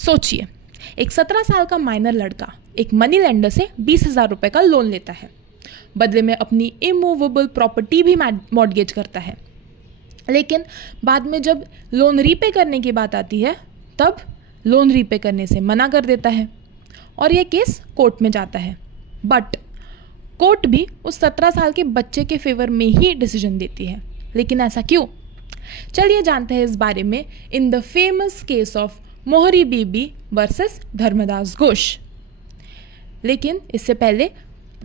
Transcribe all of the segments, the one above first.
सोचिए, एक 17 साल का माइनर लड़का एक मनी लेंडर से 20,000 रुपये का लोन लेता है, बदले में अपनी इमूवेबल प्रॉपर्टी भी मॉर्टगेज करता है। लेकिन बाद में जब लोन रीपे करने की बात आती है तब लोन रीपे करने से मना कर देता है और यह केस कोर्ट में जाता है। बट कोर्ट भी उस 17 साल के बच्चे के फेवर में ही डिसीजन देती है। लेकिन ऐसा क्यों? चलिए जानते हैं इस बारे में in the famous case of मोहरी बीबी वर्सेस धर्मदास घोष। लेकिन इससे पहले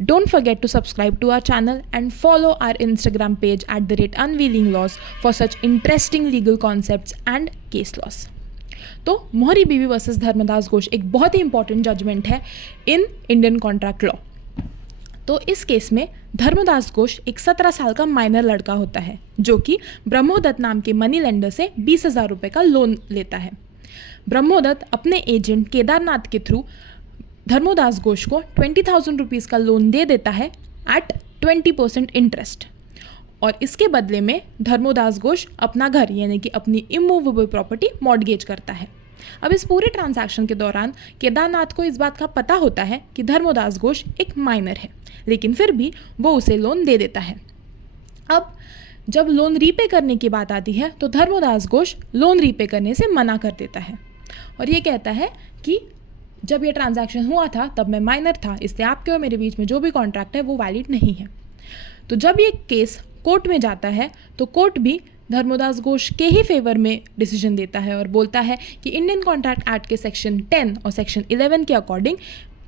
don't forget to subscribe to our channel and follow our Instagram page @unveiling laws for such interesting legal concepts and case laws. तो मोहरी बीबी वर्सेस धर्मदास घोष एक बहुत ही इंपॉर्टेंट जजमेंट है in Indian contract law. तो इस केस में धर्मदास घोष एक 17 साल का माइनर लड़का होता है जो कि ब्रह्मोदत्त नाम के मनी लेंडर से 20,000 रुपये का लोन लेता है। ब्रह्मोदत्त अपने एजेंट केदारनाथ के थ्रू धर्मदास घोष को 20,000 रुपीज़ का लोन दे देता है एट 20% इंटरेस्ट, और इसके बदले में धर्मदास घोष अपना घर यानी कि अपनी इमूवेबल प्रॉपर्टी मॉर्टगेज करता है। अब इस पूरे ट्रांजैक्शन के दौरान केदारनाथ को इस बात का पता होता है कि धर्मदास घोष एक माइनर है, लेकिन फिर भी वो उसे लोन दे देता है। अब जब लोन रीपे करने की बात आती है तो धर्मदास घोष लोन रीपे करने से मना कर देता है और ये कहता है कि जब ये ट्रांजैक्शन हुआ था तब मैं माइनर था, इसलिए आपके और मेरे बीच में जो भी कॉन्ट्रैक्ट है वो वैलिड नहीं है। तो जब ये केस कोर्ट में जाता है तो कोर्ट भी धर्मदास घोष के ही फेवर में डिसीजन देता है और बोलता है कि इंडियन कॉन्ट्रैक्ट एक्ट के सेक्शन 10 और सेक्शन 11 के अकॉर्डिंग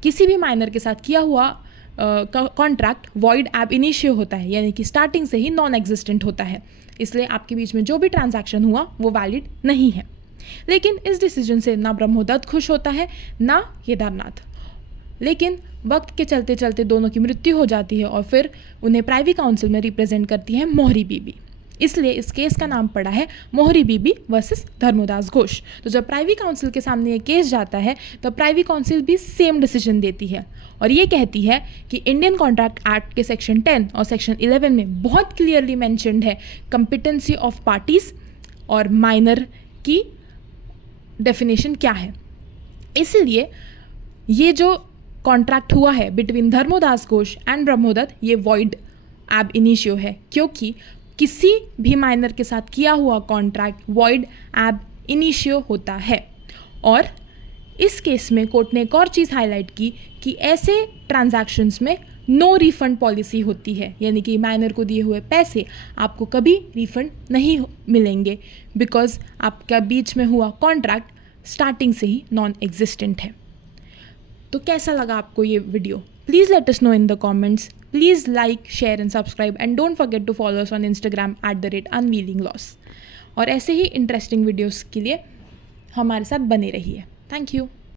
किसी भी माइनर के साथ किया हुआ कॉन्ट्रैक्ट वॉइड एब इनिशियो होता है, यानी कि स्टार्टिंग से ही नॉन एग्जिस्टेंट होता है, इसलिए आपके बीच में जो भी ट्रांजैक्शन हुआ वो वैलिड नहीं है। लेकिन इस डिसीजन से ना ब्रह्मोदत्त खुश होता है ना केदारनाथ। लेकिन वक्त के चलते चलते दोनों की मृत्यु हो जाती है और फिर उन्हें प्राइवी काउंसिल में रिप्रेजेंट करती है मोहरी बीबी, इसलिए इस केस का नाम पड़ा है मोहरी बीबी वर्सेस धर्मदास घोष। तो जब प्राइवी काउंसिल के सामने ये केस जाता है तब प्राइवी काउंसिल भी सेम डिसीजन देती है और ये कहती है कि इंडियन कॉन्ट्रैक्ट एक्ट के सेक्शन 10 और सेक्शन 11 में बहुत क्लियरली मैंशनड है कंपिटेंसी ऑफ पार्टीज और माइनर की डेफिनेशन क्या है। इसलिए ये जो कॉन्ट्रैक्ट हुआ है बिटवीन धर्मदास घोष एंड ब्रह्मोदत्त ये वॉइड एब इनिशियो है, क्योंकि किसी भी माइनर के साथ किया हुआ कॉन्ट्रैक्ट वॉइड एब इनिशियो होता है। और इस केस में कोर्ट ने एक और चीज़ हाईलाइट की कि ऐसे ट्रांजैक्शंस में नो रिफंड पॉलिसी होती है, यानी कि माइनर को दिए हुए पैसे आपको कभी रिफंड नहीं मिलेंगे बिकॉज आपका बीच में हुआ कॉन्ट्रैक्ट स्टार्टिंग से ही नॉन एग्जिस्टेंट है। तो कैसा लगा आपको ये video? Please let us know in the comments. Please like, share and subscribe and don't forget to follow us on Instagram @unveiling laws। और ऐसे ही इंटरेस्टिंग वीडियोज़ के लिए हमारे साथ बने रहिए। Thank you.